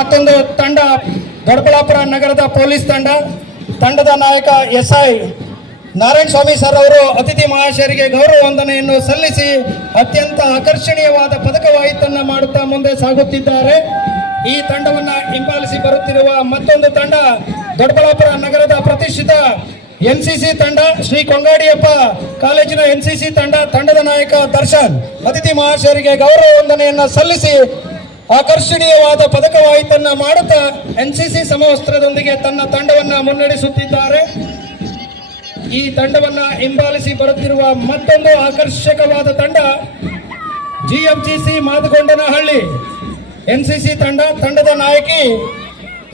ಮತ್ತೊಂದು ತಂಡ ದೊಡ್ಡಬಳ್ಳಾಪುರ ನಗರದ ಪೊಲೀಸ್ ತಂಡದ ನಾಯಕ SI ನಾರಾಯಣ ಸ್ವಾಮಿ ಸರ್ ಅವರು ಅತಿಥಿ ಮಹಾಶಯರಿಗೆ ಗೌರವ ವಂದನೆಯನ್ನು ಸಲ್ಲಿಸಿ ಅತ್ಯಂತ ಆಕರ್ಷಣೀಯವಾದ ಪದಕವಾಹಿತನ್ನು ಮಾಡುತ್ತಾ ಮುಂದೆ ಸಾಗುತ್ತಿದ್ದಾರೆ. ಈ ತಂಡವನ್ನು ಹಿಂಬಾಲಿಸಿ ಬರುತ್ತಿರುವ ಮತ್ತೊಂದು ತಂಡ ದೊಡ್ಡಬಳ್ಳಾಪುರ ನಗರದ ಪ್ರತಿಷ್ಠಿತ NCC ತಂಡ, ಶ್ರೀ ಕೊಂಗಾಡಿಯಪ್ಪ ಕಾಲೇಜಿನ NCC ತಂಡದ ನಾಯಕ ದರ್ಶನ್ ಅತಿಥಿ ಮಹಾಶಯರಿಗೆ ಗೌರವ ವಂದನೆಯನ್ನು ಸಲ್ಲಿಸಿ ಆಕರ್ಷಣೀಯವಾದ ಪದಕವಾಹಿತನ್ನ ಮಾಡುತ್ತಾ NCC ಸಮವಸ್ತ್ರದೊಂದಿಗೆ ತನ್ನ ತಂಡವನ್ನು ಮುನ್ನಡೆಸುತ್ತಿದ್ದಾರೆ. ಈ ತಂಡವನ್ನು ಹಿಂಬಾಲಿಸಿ ಬರುತ್ತಿರುವ ಮತ್ತೊಂದು ಆಕರ್ಷಕವಾದ ತಂಡ GFGC ಮಾದಗೊಂಡನಹಳ್ಳಿ NCC ತಂಡದ ನಾಯಕಿ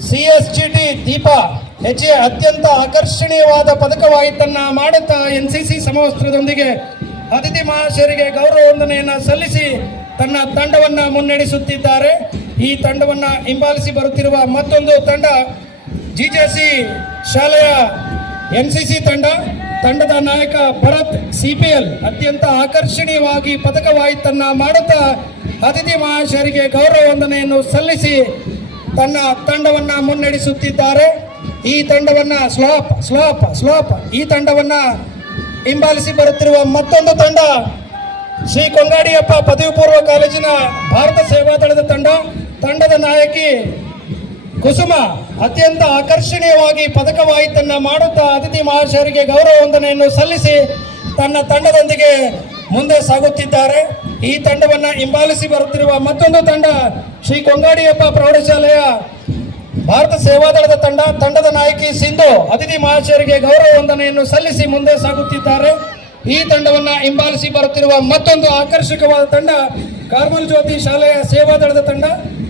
CSGT ದೀಪಾ ಹೆಚ್ಚೆ ಅತ್ಯಂತ ಆಕರ್ಷಣೀಯವಾದ ಪದಕವಾಹಿತನ್ನ ಮಾಡುತ್ತಾ NCC ಸಮವಸ್ತ್ರದೊಂದಿಗೆ ಅತಿಥಿ ಮಹಾಶಯರಿಗೆ ಗೌರವ ವಂದನೆಯನ್ನು ಸಲ್ಲಿಸಿ ತನ್ನ ತಂಡವನ್ನು ಮುನ್ನಡೆಸುತ್ತಿದ್ದಾರೆ. ಈ ತಂಡವನ್ನು ಹಿಂಬಾಲಿಸಿ ಬರುತ್ತಿರುವ ಮತ್ತೊಂದು ತಂಡ GJC ಶಾಲೆಯ NCC ತಂಡದ ನಾಯಕ ಭರತ್ CPL ಅತ್ಯಂತ ಆಕರ್ಷಣೀಯವಾಗಿ ಪದಕವಾಹಿತನ್ನ ಮಾಡುತ್ತಾ ಅತಿಥಿ ಮಹಾಶಯರಿಗೆ ಗೌರವ ವಂದನೆಯನ್ನು ಸಲ್ಲಿಸಿ ತನ್ನ ತಂಡವನ್ನು ಮುನ್ನಡೆಸುತ್ತಿದ್ದಾರೆ. ಈ ತಂಡವನ್ನು ಈ ತಂಡವನ್ನು ಹಿಂಬಾಲಿಸಿ ಬರುತ್ತಿರುವ ಮತ್ತೊಂದು ತಂಡ ಶ್ರೀ ಕೊಂಗಾಡಿಯಪ್ಪ ಪದವಿ ಪೂರ್ವ ಕಾಲೇಜಿನ ಭಾರತ ಸೇವಾದಳದ ತಂಡದ ನಾಯಕಿ ಕುಸುಮ ಅತ್ಯಂತ ಆಕರ್ಷಣೀಯವಾಗಿ ಪದಕವಾಹಿತನ್ನ ಮಾಡುತ್ತಾ ಅತಿಥಿ ಮಹಾಶಯರಿಗೆ ಗೌರವ ವಂದನೆಯನ್ನು ಸಲ್ಲಿಸಿ ತನ್ನ ತಂಡದೊಂದಿಗೆ ಮುಂದೆ ಸಾಗುತ್ತಿದ್ದಾರೆ. ಈ ತಂಡವನ್ನು ಹಿಂಬಾಲಿಸಿ ಬರುತ್ತಿರುವ ಮತ್ತೊಂದು ತಂಡ ಶ್ರೀ ಕೊಂಗಾಡಿಯಪ್ಪ ಪ್ರೌಢಶಾಲೆಯ ಭಾರತ ಸೇವಾದಳದ ತಂಡದ ನಾಯಕಿ ಸಿಂಧು ಅತಿಥಿ ಮಹಾಶಯರಿಗೆ ಗೌರವ ವಂದನೆಯನ್ನು ಸಲ್ಲಿಸಿ ಮುಂದೆ ಸಾಗುತ್ತಿದ್ದಾರೆ. ಈ ತಂಡವನ್ನು ಹಿಂಬಾಲಿಸಿ ಬರುತ್ತಿರುವ ಮತ್ತೊಂದು ಆಕರ್ಷಕವಾದ ತಂಡ ಕಾರ್ಮಲ್ ಜ್ಯೋತಿ ಶಾಲೆಯ ಸೇವಾದಳದ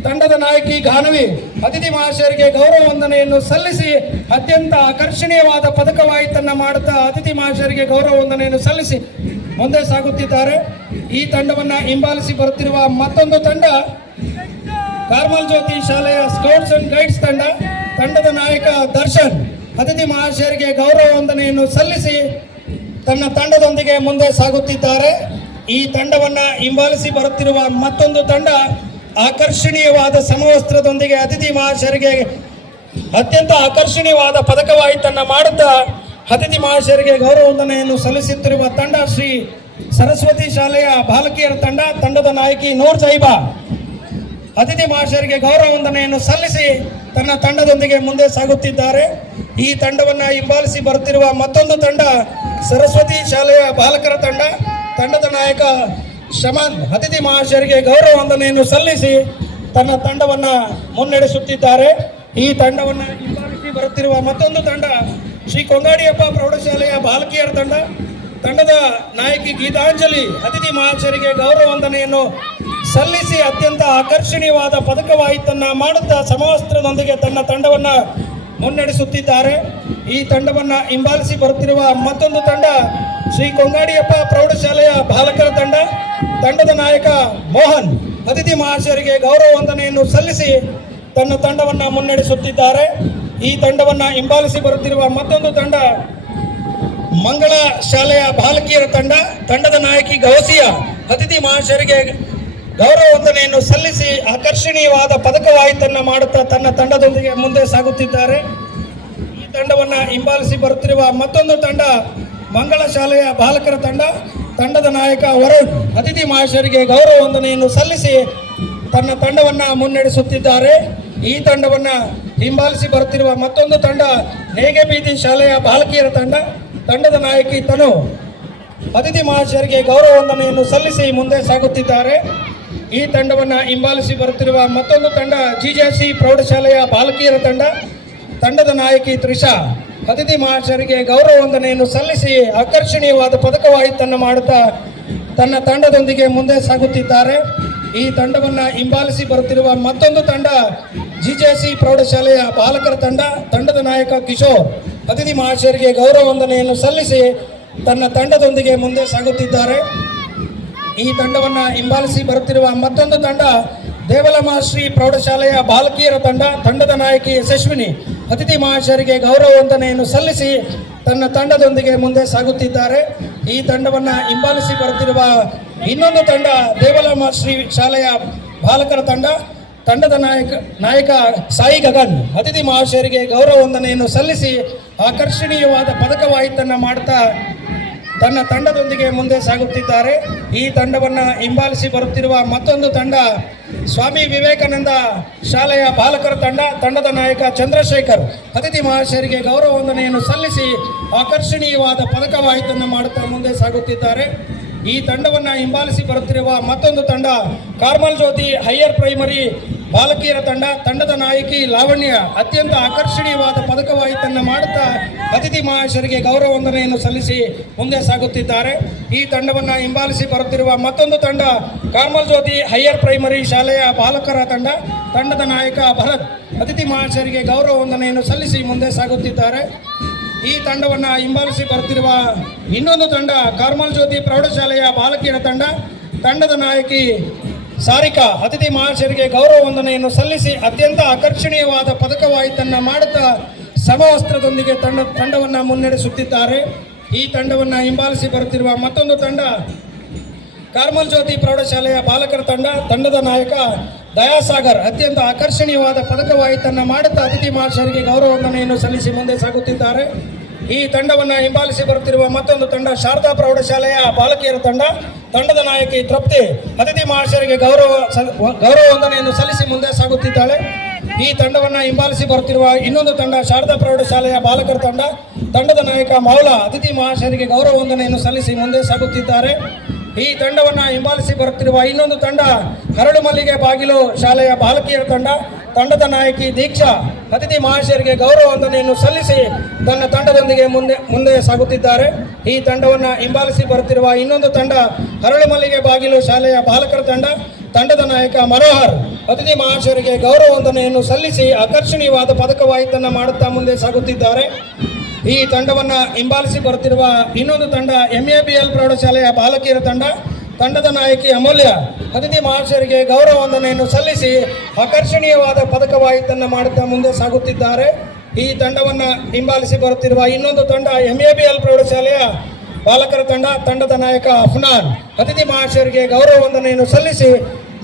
ತಂಡದ ನಾಯಕಿ ಗಾನವಿ ಅತಿಥಿ ಮಹಾಶಯರಿಗೆ ಗೌರವ ವಂದನೆಯನ್ನು ಸಲ್ಲಿಸಿ ಅತ್ಯಂತ ಆಕರ್ಷಣೀಯವಾದ ಪದಕವಾಹಿತನ್ನ ಮಾಡುತ್ತಾ ಅತಿಥಿ ಮಹಾಶಯರಿಗೆ ಗೌರವ ವಂದನೆಯನ್ನು ಸಲ್ಲಿಸಿ ಮುಂದೆ ಸಾಗುತ್ತಿದ್ದಾರೆ. ಈ ತಂಡವನ್ನು ಹಿಂಬಾಲಿಸಿ ಬರುತ್ತಿರುವ ಮತ್ತೊಂದು ತಂಡ ಕಾರ್ಮಲ್ ಜ್ಯೋತಿ ಶಾಲೆಯ ಸ್ಕೌಟ್ಸ್ ಅಂಡ್ ಗೈಡ್ಸ್ ತಂಡದ ನಾಯಕ ದರ್ಶನ್ ಅತಿಥಿ ಮಹಾಶಯರಿಗೆ ಗೌರವ ವಂದನೆಯನ್ನು ಸಲ್ಲಿಸಿ ತನ್ನ ತಂಡದೊಂದಿಗೆ ಮುಂದೆ ಸಾಗುತ್ತಿದ್ದಾರೆ. ಈ ತಂಡವನ್ನು ಹಿಂಬಾಲಿಸಿ ಬರುತ್ತಿರುವ ಮತ್ತೊಂದು ತಂಡ ಆಕರ್ಷಣೀಯವಾದ ಸಮವಸ್ತ್ರದೊಂದಿಗೆ ಅತಿಥಿ ಮಹಾಶಯರಿಗೆ ಅತ್ಯಂತ ಆಕರ್ಷಣೀಯವಾದ ಪದಕವಾಹಿತನ್ನ ಮಾಡುತ್ತಾ ಅತಿಥಿ ಮಹಾಶಯರಿಗೆ ಗೌರವ ವಂದನೆಯನ್ನು ಸಲ್ಲಿಸುತ್ತಿರುವ ತಂಡ ಶ್ರೀ ಸರಸ್ವತಿ ಶಾಲೆಯ ಬಾಲಕಿಯರ ತಂಡದ ನಾಯಕಿ ನೂರ್ ಜೈಬಾ ಅತಿಥಿ ಮಹಾಶಯರಿಗೆ ಗೌರವ ವಂದನೆಯನ್ನು ಸಲ್ಲಿಸಿ ತನ್ನ ತಂಡದೊಂದಿಗೆ ಮುಂದೆ ಸಾಗುತ್ತಿದ್ದಾರೆ. ಈ ತಂಡವನ್ನು ಹಿಂಬಾಲಿಸಿ ಬರುತ್ತಿರುವ ಮತ್ತೊಂದು ತಂಡ ಸರಸ್ವತಿ ಶಾಲೆಯ ಬಾಲಕರ ತಂಡದ ನಾಯಕ ಶಮನ್ ಅತಿಥಿ ಮಹಾಶಯರಿಗೆ ಗೌರವ ವಂದನೆಯನ್ನು ಸಲ್ಲಿಸಿ ತನ್ನ ತಂಡವನ್ನು ಮುನ್ನಡೆಸುತ್ತಿದ್ದಾರೆ. ಈ ತಂಡವನ್ನು ಹಿಂಬಾಲಿಸಿ ಬರುತ್ತಿರುವ ಮತ್ತೊಂದು ತಂಡ ಶ್ರೀ ಕೊಂಗಾಡಿಯಪ್ಪ ಪ್ರೌಢಶಾಲೆಯ ಬಾಲಕಿಯರ ತಂಡದ ನಾಯಕಿ ಗೀತಾಂಜಲಿ ಅತಿಥಿ ಮಹಾಶಯರಿಗೆ ಗೌರವ ವಂದನೆಯನ್ನು ಸಲ್ಲಿಸಿ ಅತ್ಯಂತ ಆಕರ್ಷಣೀಯವಾದ ಪದಕವಾಹಿತನ್ನ ಮಾಡುತ್ತಾ ಸಮವಸ್ತ್ರದೊಂದಿಗೆ ತನ್ನ ತಂಡವನ್ನು ಮುನ್ನಡೆಸುತ್ತಿದ್ದಾರೆ. ಈ ತಂಡವನ್ನು ಹಿಂಬಾಲಿಸಿ ಬರುತ್ತಿರುವ ಮತ್ತೊಂದು ತಂಡ ಶ್ರೀ ಕೊಂಗಾಡಿಯಪ್ಪ ಪ್ರೌಢಶಾಲೆಯ ಬಾಲಕರ ತಂಡದ ನಾಯಕ ಮೋಹನ್ ಅತಿಥಿ ಮಹಾಶಯರಿಗೆ ಗೌರವ ವಂದನೆಯನ್ನು ಸಲ್ಲಿಸಿ ತನ್ನ ತಂಡವನ್ನು ಮುನ್ನಡೆಸುತ್ತಿದ್ದಾರೆ. ಈ ತಂಡವನ್ನು ಹಿಂಬಾಲಿಸಿ ಬರುತ್ತಿರುವ ಮತ್ತೊಂದು ತಂಡ ಮಂಗಳ ಶಾಲೆಯ ಬಾಲಕಿಯರ ತಂಡದ ನಾಯಕಿ ಗೌಸಿಯಾ ಅತಿಥಿ ಮಹಾಶಯರಿಗೆ ಗೌರವ ವಂದನೆಯನ್ನು ಸಲ್ಲಿಸಿ ಆಕರ್ಷಣೀಯವಾದ ಪದಕವಾಹಿತನ್ನ ಮಾಡುತ್ತಾ ತನ್ನ ತಂಡದೊಂದಿಗೆ ಮುಂದೆ ಸಾಗುತ್ತಿದ್ದಾರೆ. ಈ ತಂಡವನ್ನು ಹಿಂಬಾಲಿಸಿ ಬರುತ್ತಿರುವ ಮತ್ತೊಂದು ತಂಡ ಮಂಗಳ ಶಾಲೆಯ ಬಾಲಕರ ತಂಡದ ನಾಯಕ ವರುಣ್ ಅತಿಥಿ ಮಹಾಶಯರಿಗೆ ಗೌರವ ವಂದನೆಯನ್ನು ಸಲ್ಲಿಸಿ ತನ್ನ ತಂಡವನ್ನು ಮುನ್ನಡೆಸುತ್ತಿದ್ದಾರೆ. ಈ ತಂಡವನ್ನು ಹಿಂಬಾಲಿಸಿ ಬರುತ್ತಿರುವ ಮತ್ತೊಂದು ತಂಡ ನೇಗೆಬೀದಿ ಶಾಲೆಯ ಬಾಲಕಿಯರ ತಂಡದ ನಾಯಕಿ ತನು ಅತಿಥಿ ಮಹಾಶಯರಿಗೆ ಗೌರವ ವಂದನೆಯನ್ನು ಸಲ್ಲಿಸಿ ಮುಂದೆ ಸಾಗುತ್ತಿದ್ದಾರೆ. ಈ ತಂಡವನ್ನು ಹಿಂಬಾಲಿಸಿ ಬರುತ್ತಿರುವ ಮತ್ತೊಂದು ತಂಡ GJC ಪ್ರೌಢಶಾಲೆಯ ಬಾಲಕಿಯರ ತಂಡದ ನಾಯಕಿ ತ್ರಿಷಾ ಅತಿಥಿ ಮಹಾಶಯರಿಗೆ ಗೌರವ ವಂದನೆಯನ್ನು ಸಲ್ಲಿಸಿ ಆಕರ್ಷಣೀಯವಾದ ಪದಕವಾಹಿತನ್ನು ಮಾಡುತ್ತಾ ತನ್ನ ತಂಡದೊಂದಿಗೆ ಮುಂದೆ ಸಾಗುತ್ತಿದ್ದಾರೆ. ಈ ತಂಡವನ್ನು ಹಿಂಬಾಲಿಸಿ ಬರುತ್ತಿರುವ ಮತ್ತೊಂದು ತಂಡ GJC ಪ್ರೌಢಶಾಲೆಯ ಬಾಲಕರ ತಂಡದ ನಾಯಕ ಕಿಶೋರ್ ಅತಿಥಿ ಮಹಾಶಯರಿಗೆ ಗೌರವ ವಂದನೆಯನ್ನು ಸಲ್ಲಿಸಿ ತನ್ನ ತಂಡದೊಂದಿಗೆ ಮುಂದೆ ಸಾಗುತ್ತಿದ್ದಾರೆ. ಈ ತಂಡವನ್ನು ಹಿಂಬಾಲಿಸಿ ಬರುತ್ತಿರುವ ಮತ್ತೊಂದು ತಂಡ ದೇವಲಮ್ಮ ಶ್ರೀ ಪ್ರೌಢಶಾಲೆಯ ಬಾಲಕಿಯರ ತಂಡದ ನಾಯಕಿ ಯಶಸ್ವಿನಿ ಅತಿಥಿ ಮಹಾಶಯರಿಗೆ ಗೌರವ ವಂದನೆಯನ್ನು ಸಲ್ಲಿಸಿ ತನ್ನ ತಂಡದೊಂದಿಗೆ ಮುಂದೆ ಸಾಗುತ್ತಿದ್ದಾರೆ. ಈ ತಂಡವನ್ನು ಹಿಂಬಾಲಿಸಿ ಬರುತ್ತಿರುವ ಇನ್ನೊಂದು ತಂಡ ದೇವಲಮ್ಮ ಶ್ರೀ ಶಾಲೆಯ ಬಾಲಕರ ತಂಡದ ನಾಯಕ ಸಾಯಿ ಗಗನ್ ಅತಿಥಿ ಮಹಾಶಯರಿಗೆ ಗೌರವ ವಂದನೆಯನ್ನು ಸಲ್ಲಿಸಿ ಆಕರ್ಷಣೀಯವಾದ ಪದಕವಾಹಿತನ್ನು ಮಾಡ್ತಾ ತನ್ನ ತಂಡದೊಂದಿಗೆ ಮುಂದೆ ಸಾಗುತ್ತಿದ್ದಾರೆ. ಈ ತಂಡವನ್ನು ಹಿಂಬಾಲಿಸಿ ಬರುತ್ತಿರುವ ಮತ್ತೊಂದು ತಂಡ ಸ್ವಾಮಿ ವಿವೇಕಾನಂದ ಶಾಲೆಯ ಬಾಲಕರ ತಂಡದ ನಾಯಕ ಚಂದ್ರಶೇಖರ್ ಅತಿಥಿ ಮಹಾಶಯರಿಗೆ ಗೌರವ ವಂದನೆಯನ್ನು ಸಲ್ಲಿಸಿ ಆಕರ್ಷಣೀಯವಾದ ಪದಕವಾಹಿತನ್ನು ಮಾಡುತ್ತಾ ಮುಂದೆ ಸಾಗುತ್ತಿದ್ದಾರೆ. ಈ ತಂಡವನ್ನು ಹಿಂಬಾಲಿಸಿ ಬರುತ್ತಿರುವ ಮತ್ತೊಂದು ತಂಡ ಕಾರ್ಮಲ್ ಜ್ಯೋತಿ ಹೈಯರ್ ಪ್ರೈಮರಿ ಬಾಲಕಿಯರ ತಂಡದ ನಾಯಕಿ ಲಾವಣ್ಯ ಅತ್ಯಂತ ಆಕರ್ಷಣೀಯವಾದ ಪದಕವಾಹಿತನ್ನು ಮಾಡುತ್ತಾ ಅತಿಥಿ ಮಹಾಶಯರಿಗೆ ಗೌರವ ವಂದನೆಯನ್ನು ಸಲ್ಲಿಸಿ ಮುಂದೆ ಸಾಗುತ್ತಿದ್ದಾರೆ. ಈ ತಂಡವನ್ನು ಹಿಂಬಾಲಿಸಿ ಬರುತ್ತಿರುವ ಮತ್ತೊಂದು ತಂಡ ಕಾರ್ಮಲ್ ಜ್ಯೋತಿ ಹೈಯರ್ ಪ್ರೈಮರಿ ಶಾಲೆಯ ಬಾಲಕರ ತಂಡದ ನಾಯಕ ಭರತ್ ಅತಿಥಿ ಮಹಾಶಯರಿಗೆ ಗೌರವ ವಂದನೆಯನ್ನು ಸಲ್ಲಿಸಿ ಮುಂದೆ ಸಾಗುತ್ತಿದ್ದಾರೆ. ಈ ತಂಡವನ್ನು ಹಿಂಬಾಲಿಸಿ ಬರುತ್ತಿರುವ ಇನ್ನೊಂದು ತಂಡ ಕಾರ್ಮಲ್ ಜ್ಯೋತಿ ಪ್ರೌಢಶಾಲೆಯ ಬಾಲಕಿಯರ ತಂಡದ ನಾಯಕಿ ಸಾರಿಕಾ ಅತಿಥಿ ಮಹಾಶಯರಿಗೆ ಗೌರವ ವಂದನೆಯನ್ನು ಸಲ್ಲಿಸಿ ಅತ್ಯಂತ ಆಕರ್ಷಣೀಯವಾದ ಪದಕವಾಹಿತನ್ನು ಮಾಡುತ್ತಾ ಸಮವಸ್ತ್ರದೊಂದಿಗೆ ತಂಡವನ್ನು ಮುನ್ನಡೆಸುತ್ತಿದ್ದಾರೆ. ಈ ತಂಡವನ್ನು ಹಿಂಬಾಲಿಸಿ ಬರುತ್ತಿರುವ ಮತ್ತೊಂದು ತಂಡ ಕಾರ್ಮಲ್ ಜ್ಯೋತಿ ಪ್ರೌಢಶಾಲೆಯ ಬಾಲಕರ ತಂಡದ ನಾಯಕ ದಯಾಸಾಗರ್ ಅತ್ಯಂತ ಆಕರ್ಷಣೀಯವಾದ ಪದಕವಾಹಿತನ್ನು ಮಾಡುತ್ತಾ ಅತಿಥಿ ಮಹಾಶಯರಿಗೆ ಗೌರವ ವಂದನೆಯನ್ನು ಸಲ್ಲಿಸಿ ಮುಂದೆ ಸಾಗುತ್ತಿದ್ದಾರೆ. ಈ ತಂಡವನ್ನು ಹಿಂಬಾಲಿಸಿ ಬರುತ್ತಿರುವ ಮತ್ತೊಂದು ತಂಡ ಶಾರದಾ ಪ್ರೌಢಶಾಲೆಯ ಬಾಲಕಿಯರ ತಂಡದ ನಾಯಕಿ ತೃಪ್ತಿ ಅತಿಥಿ ಮಹಾಶಯರಿಗೆ ಗೌರವ ವಂದನೆಯನ್ನು ಸಲ್ಲಿಸಿ ಮುಂದೆ ಸಾಗುತ್ತಿದ್ದಾಳೆ. ಈ ತಂಡವನ್ನು ಹಿಂಬಾಲಿಸಿ ಬರುತ್ತಿರುವ ಇನ್ನೊಂದು ತಂಡ ಶಾರದಾ ಪ್ರೌಢಶಾಲೆಯ ಬಾಲಕರ ತಂಡದ ನಾಯಕ ಮೌಲ ಅತಿಥಿ ಮಹಾಶಯರಿಗೆ ಗೌರವ ವಂದನೆಯನ್ನು ಸಲ್ಲಿಸಿ ಮುಂದೆ ಸಾಗುತ್ತಿದ್ದಾರೆ. ಈ ತಂಡವನ್ನು ಹಿಂಬಾಲಿಸಿ ಬರುತ್ತಿರುವ ಇನ್ನೊಂದು ತಂಡ ಹರಳು ಮಲ್ಲಿಗೆ ಬಾಗಿಲು ಶಾಲೆಯ ಬಾಲಕಿಯರ ತಂಡದ ನಾಯಕಿ ದೀಕ್ಷಾ ಅತಿಥಿ ಮಹಾಶಯರಿಗೆ ಗೌರವ ವಂದನೆಯನ್ನು ಸಲ್ಲಿಸಿ ತನ್ನ ತಂಡದೊಂದಿಗೆ ಮುಂದೆ ಸಾಗುತ್ತಿದ್ದಾರೆ. ಈ ತಂಡವನ್ನು ಹಿಂಬಾಲಿಸಿ ಬರುತ್ತಿರುವ ಇನ್ನೊಂದು ತಂಡ ಹರಳು ಮಲ್ಲಿಗೆ ಬಾಗಿಲು ಶಾಲೆಯ ಬಾಲಕರ ತಂಡದ ನಾಯಕ ಮನೋಹರ್ ಅತಿಥಿ ಮಹಾಶಯರಿಗೆ ಗೌರವ ವಂದನೆಯನ್ನು ಸಲ್ಲಿಸಿ ಆಕರ್ಷಣೀಯವಾದ ಪದಕವಾಹಿತನ್ನು ಮಾಡುತ್ತಾ ಮುಂದೆ ಸಾಗುತ್ತಿದ್ದಾರೆ. ಈ ತಂಡವನ್ನು ಹಿಂಬಾಲಿಸಿ ಬರುತ್ತಿರುವ ಇನ್ನೊಂದು ತಂಡ MABL ಪ್ರೌಢಶಾಲೆಯ ಬಾಲಕಿಯರ ತಂಡದ ನಾಯಕಿ ಅಮೂಲ್ಯ ಅತಿಥಿ ಮಹಾಶಯರಿಗೆ ಗೌರವ ವಂದನೆಯನ್ನು ಸಲ್ಲಿಸಿ ಆಕರ್ಷಣೀಯವಾದ ಪದಕವಾಹಿತನ್ನು ಮಾಡುತ್ತಾ ಮುಂದೆ ಸಾಗುತ್ತಿದ್ದಾರೆ. ಈ ತಂಡವನ್ನು ಹಿಂಬಾಲಿಸಿ ಬರುತ್ತಿರುವ ಇನ್ನೊಂದು ತಂಡ MABL ಪ್ರೌಢಶಾಲೆಯ ಬಾಲಕರ ತಂಡದ ನಾಯಕ ಅಫ್ನಾನ್ ಅತಿಥಿ ಮಹಾಶಯರಿಗೆ ಗೌರವ ವಂದನೆಯನ್ನು ಸಲ್ಲಿಸಿ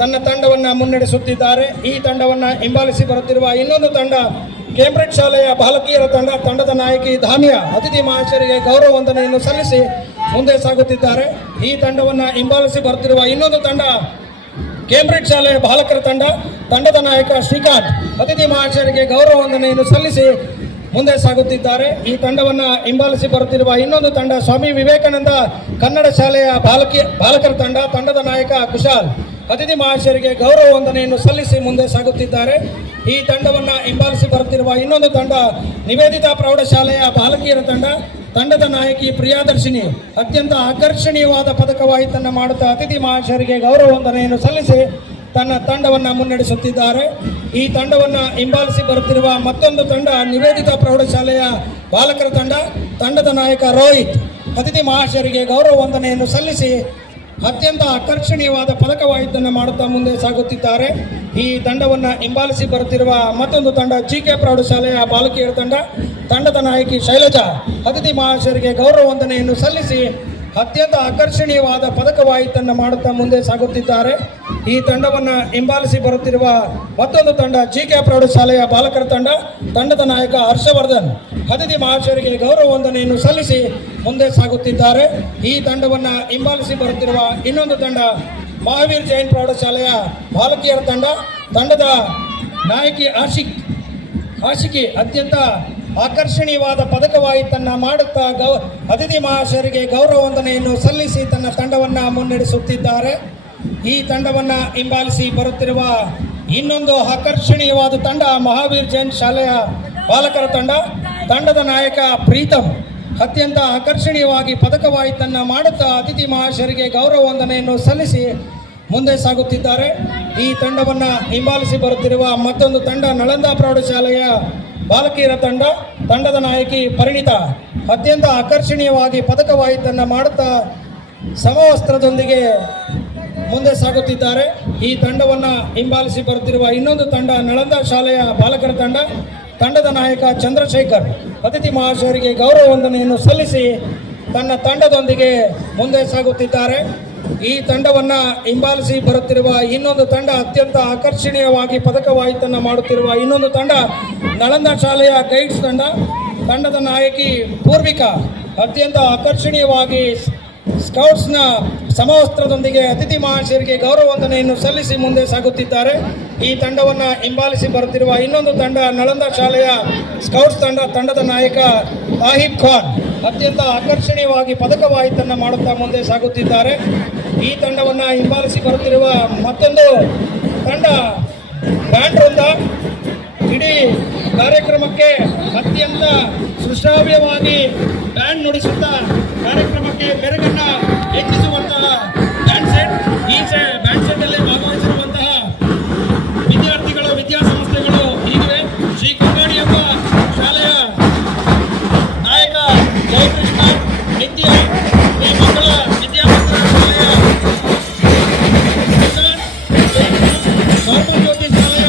ತನ್ನ ತಂಡವನ್ನು ಮುನ್ನಡೆಸುತ್ತಿದ್ದಾರೆ. ಈ ತಂಡವನ್ನು ಹಿಂಬಾಲಿಸಿ ಬರುತ್ತಿರುವ ಇನ್ನೊಂದು ತಂಡ ಕೇಂಬ್ರಿಡ್ಜ್ ಶಾಲೆಯ ಬಾಲಕಿಯರ ತಂಡದ ನಾಯಕಿ ಧಾಮ್ಯ ಅತಿಥಿ ಮಹಾಶಯರಿಗೆ ಗೌರವ ವಂದನೆಯನ್ನು ಸಲ್ಲಿಸಿ ಮುಂದೆ ಸಾಗುತ್ತಿದ್ದಾರೆ. ಈ ತಂಡವನ್ನು ಹಿಂಬಾಲಿಸಿ ಬರುತ್ತಿರುವ ಇನ್ನೊಂದು ತಂಡ ಕೇಂಬ್ರಿಡ್ಜ್ ಶಾಲೆಯ ಬಾಲಕರ ತಂಡದ ನಾಯಕ ಶ್ರೀಕಾಂತ್ ಅತಿಥಿ ಮಹಾಶಯರಿಗೆ ಗೌರವ ವಂದನೆಯನ್ನು ಸಲ್ಲಿಸಿ ಮುಂದೆ ಸಾಗುತ್ತಿದ್ದಾರೆ. ಈ ತಂಡವನ್ನು ಹಿಂಬಾಲಿಸಿ ಬರುತ್ತಿರುವ ಇನ್ನೊಂದು ತಂಡ ಸ್ವಾಮಿ ವಿವೇಕಾನಂದ ಕನ್ನಡ ಶಾಲೆಯ ಬಾಲಕರ ತಂಡದ ನಾಯಕ ಕುಶಾಲ್ ಅತಿಥಿ ಮಹಾಶಯರಿಗೆ ಗೌರವ ವಂದನೆಯನ್ನು ಸಲ್ಲಿಸಿ ಮುಂದೆ ಸಾಗುತ್ತಿದ್ದಾರೆ. ಈ ತಂಡವನ್ನು ಹಿಂಬಾಲಿಸಿ ಬರುತ್ತಿರುವ ಇನ್ನೊಂದು ತಂಡ ನಿವೇದಿತಾ ಪ್ರೌಢಶಾಲೆಯ ಬಾಲಕಿಯರ ತಂಡದ ನಾಯಕಿ ಪ್ರಿಯಾದರ್ಶಿನಿ ಅತ್ಯಂತ ಆಕರ್ಷಣೀಯವಾದ ಪದಕವಾಹಿತನ್ನು ಮಾಡುತ್ತಾ ಅತಿಥಿ ಮಹಾಶಯರಿಗೆ ಗೌರವ ವಂದನೆಯನ್ನು ಸಲ್ಲಿಸಿ ತನ್ನ ತಂಡವನ್ನು ಮುನ್ನಡೆಸುತ್ತಿದ್ದಾರೆ. ಈ ತಂಡವನ್ನು ಹಿಂಬಾಲಿಸಿ ಬರುತ್ತಿರುವ ಮತ್ತೊಂದು ತಂಡ ನಿವೇದಿತಾ ಪ್ರೌಢಶಾಲೆಯ ಬಾಲಕರ ತಂಡದ ನಾಯಕ ರೋಹಿತ್ ಅತಿಥಿ ಮಹಾಶಯರಿಗೆ ಗೌರವ ವಂದನೆಯನ್ನು ಸಲ್ಲಿಸಿ ಅತ್ಯಂತ ಆಕರ್ಷಣೀಯವಾದ ಪದಕವಾಹಿತನ್ನು ಮಾಡುತ್ತಾ ಮುಂದೆ ಸಾಗುತ್ತಿದ್ದಾರೆ. ಈ ತಂಡವನ್ನು ಹಿಂಬಾಲಿಸಿ ಬರುತ್ತಿರುವ ಮತ್ತೊಂದು ತಂಡ GK ಪ್ರೌಢಶಾಲೆಯ ಬಾಲಕಿಯರ ತಂಡದ ನಾಯಕಿ ಶೈಲಜಾ ಅತಿಥಿ ಮಹಾಶಯರಿಗೆ ಗೌರವ ವಂದನೆಯನ್ನು ಸಲ್ಲಿಸಿ ಅತ್ಯಂತ ಆಕರ್ಷಣೀಯವಾದ ಪದಕವಾಹಿತನ್ನು ಮಾಡುತ್ತಾ ಮುಂದೆ ಸಾಗುತ್ತಿದ್ದಾರೆ. ಈ ತಂಡವನ್ನು ಹಿಂಬಾಲಿಸಿ ಬರುತ್ತಿರುವ ಮತ್ತೊಂದು ತಂಡ GK ಪ್ರೌಢಶಾಲೆಯ ಬಾಲಕರ ತಂಡದ ನಾಯಕ ಹರ್ಷವರ್ಧನ್ ಅತಿಥಿ ಮಹಾಶಯರಿಗೆ ಗೌರವ ವಂದನೆಯನ್ನು ಸಲ್ಲಿಸಿ ಮುಂದೆ ಸಾಗುತ್ತಿದ್ದಾರೆ. ಈ ತಂಡವನ್ನು ಹಿಂಬಾಲಿಸಿ ಬರುತ್ತಿರುವ ಇನ್ನೊಂದು ತಂಡ ಮಹಾವೀರ್ ಜೈನ್ ಪ್ರೌಢಶಾಲೆಯ ಬಾಲಕಿಯರ ತಂಡದ ನಾಯಕಿ ಆಶಿಕಿ ಅತ್ಯಂತ ಆಕರ್ಷಣೀಯವಾದ ಪದಕವಾಹಿತನ್ನು ಮಾಡುತ್ತಾ ಅತಿಥಿ ಮಹಾಶಯರಿಗೆ ಗೌರವ ವಂದನೆಯನ್ನು ಸಲ್ಲಿಸಿ ತನ್ನ ತಂಡವನ್ನು ಮುನ್ನಡೆಸುತ್ತಿದ್ದಾರೆ. ಈ ತಂಡವನ್ನು ಹಿಂಬಾಲಿಸಿ ಬರುತ್ತಿರುವ ಇನ್ನೊಂದು ಆಕರ್ಷಣೀಯವಾದ ತಂಡ ಮಹಾವೀರ್ ಜೈನ್ ಶಾಲೆಯ ಬಾಲಕರ ತಂಡದ ನಾಯಕ ಪ್ರೀತಮ್ ಅತ್ಯಂತ ಆಕರ್ಷಣೀಯವಾಗಿ ಪದಕವಾಹಿತನ್ನು ಮಾಡುತ್ತಾ ಅತಿಥಿ ಮಹಾಶಯರಿಗೆ ಗೌರವ ವಂದನೆಯನ್ನು ಸಲ್ಲಿಸಿ ಮುಂದೆ ಸಾಗುತ್ತಿದ್ದಾರೆ. ಈ ತಂಡವನ್ನು ಹಿಂಬಾಲಿಸಿ ಬರುತ್ತಿರುವ ಮತ್ತೊಂದು ತಂಡ ನಳಂದ ಪ್ರೌಢಶಾಲೆಯ ಬಾಲಕಿಯರ ತಂಡದ ನಾಯಕಿ ಪರಿಣಿತಾ ಅತ್ಯಂತ ಆಕರ್ಷಣೀಯವಾಗಿ ಪದಕವಾಹಿತನ್ನು ಮಾಡುತ್ತಾ ಸಮವಸ್ತ್ರದೊಂದಿಗೆ ಮುಂದೆ ಸಾಗುತ್ತಿದ್ದಾರೆ. ಈ ತಂಡವನ್ನು ಹಿಂಬಾಲಿಸಿ ಬರುತ್ತಿರುವ ಇನ್ನೊಂದು ತಂಡ ನಳಂದ ಶಾಲೆಯ ಬಾಲಕರ ತಂಡದ ನಾಯಕ ಚಂದ್ರಶೇಖರ್ ಅತಿಥಿ ಮಹಾಶಯರಿಗೆ ಗೌರವ ವಂದನೆಯನ್ನು ಸಲ್ಲಿಸಿ ತನ್ನ ತಂಡದೊಂದಿಗೆ ಮುಂದೆ ಸಾಗುತ್ತಿದ್ದಾರೆ. ಈ ತಂಡವನ್ನು ಹಿಂಬಾಲಿಸಿ ಬರುತ್ತಿರುವ ಇನ್ನೊಂದು ತಂಡ, ಅತ್ಯಂತ ಆಕರ್ಷಣೀಯವಾಗಿ ಪದಕ ವಾಹಿತನ್ನು ಮಾಡುತ್ತಿರುವ ಇನ್ನೊಂದು ತಂಡ ನಳಂದ ಶಾಲೆಯ ಗೈಡ್ಸ್ ತಂಡ. ತಂಡದ ನಾಯಕಿ ಪೂರ್ವಿಕಾ ಅತ್ಯಂತ ಆಕರ್ಷಣೀಯವಾಗಿ ಸ್ಕೌಟ್ಸ್ನ ಸಮವಸ್ತ್ರದೊಂದಿಗೆ ಅತಿಥಿ ಮಹಾಶಯರಿಗೆ ಗೌರವ ವಂದನೆಯನ್ನು ಸಲ್ಲಿಸಿ ಮುಂದೆ ಸಾಗುತ್ತಿದ್ದಾರೆ. ಈ ತಂಡವನ್ನು ಹಿಂಬಾಲಿಸಿ ಬರುತ್ತಿರುವ ಇನ್ನೊಂದು ತಂಡ ನಳಂದ ಶಾಲೆಯ ಸ್ಕೌಟ್ಸ್ ತಂಡ. ತಂಡದ ನಾಯಕ ತಾಹಿಬ್ ಖಾನ್ ಅತ್ಯಂತ ಆಕರ್ಷಣೀಯವಾಗಿ ಪದಕ ವಾಹಿತನ್ನು ಮಾಡುತ್ತಾ ಮುಂದೆ ಸಾಗುತ್ತಿದ್ದಾರೆ. ಈ ತಂಡವನ್ನು ಹಿಂಬಾಲಿಸಿ ಬರುತ್ತಿರುವ ಮತ್ತೊಂದು ತಂಡ ಬ್ಯಾಂಡ್ ವೃಂದ. ಇಡೀ ಕಾರ್ಯಕ್ರಮಕ್ಕೆ ಅತ್ಯಂತ ಸುಶ್ರಾವ್ಯವಾಗಿ ಬ್ಯಾಂಡ್ ನುಡಿಸುತ್ತಾ ಕಾರ್ಯಕ್ರಮಕ್ಕೆ ಮೆರುಗನ್ನು ಹೆಚ್ಚಿಸುವಂತಹ ಬ್ಯಾಂಡ್ ಸೆಟ್. ಈ ಬ್ಯಾಂಡ್ ಸೆಟ್ ಅಲ್ಲಿ ಭಾಗವಹಿಸಿರುವಂತಹ ವಿದ್ಯಾರ್ಥಿಗಳು, ವಿದ್ಯಾಸಂಸ್ಥೆಗಳು ಹೀಗಿವೆ. ಶ್ರೀ ಕೊಂಗಾಡಿಯಪ್ಪ ಶಾಲೆಯ ನಾಯಕ ಜಯಕೃಷ್ಣ ನಿತ್ಯ, ಶ್ರೀ ಮಕ್ಕಳ ವಿದ್ಯಾಮಂದಿರ ಶಾಲೆಯ ಗೌರ್ಮೆಂಟ್ ಜ್ಯೋತಿ ಶಾಲೆಯ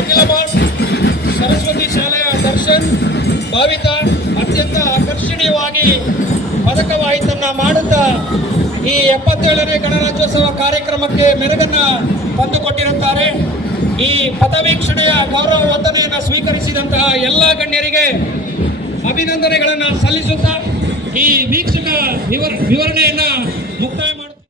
ಅಖಿಲ ಬಾಸ್, ಸರಸ್ವತಿ ಶಾಲೆಯ ದರ್ಶನ್, ಭಾವಿತಾ ಅತ್ಯಂತ ಆಕರ್ಷಣೀಯವಾಗಿ ಪದಕ ವಾಹಿತನ್ನ ಮಾಡುತ್ತಾ ಈ 77ನೇ ಗಣರಾಜ್ಯೋತ್ಸವ ಕಾರ್ಯಕ್ರಮಕ್ಕೆ ಮೆರುಗನ್ನ ತಂದುಕೊಟ್ಟಿರುತ್ತಾರೆ. ಈ ಪದವೀಕ್ಷಣೆಯ ಗೌರವ ವಂದನೆಯನ್ನು ಸ್ವೀಕರಿಸಿದಂತಹ ಎಲ್ಲ ಗಣ್ಯರಿಗೆ ಅಭಿನಂದನೆಗಳನ್ನು ಸಲ್ಲಿಸುತ್ತಾ ಈ ವೀಕ್ಷಕ ವಿವರಣೆಯನ್ನ ಮುಕ್ತಾಯ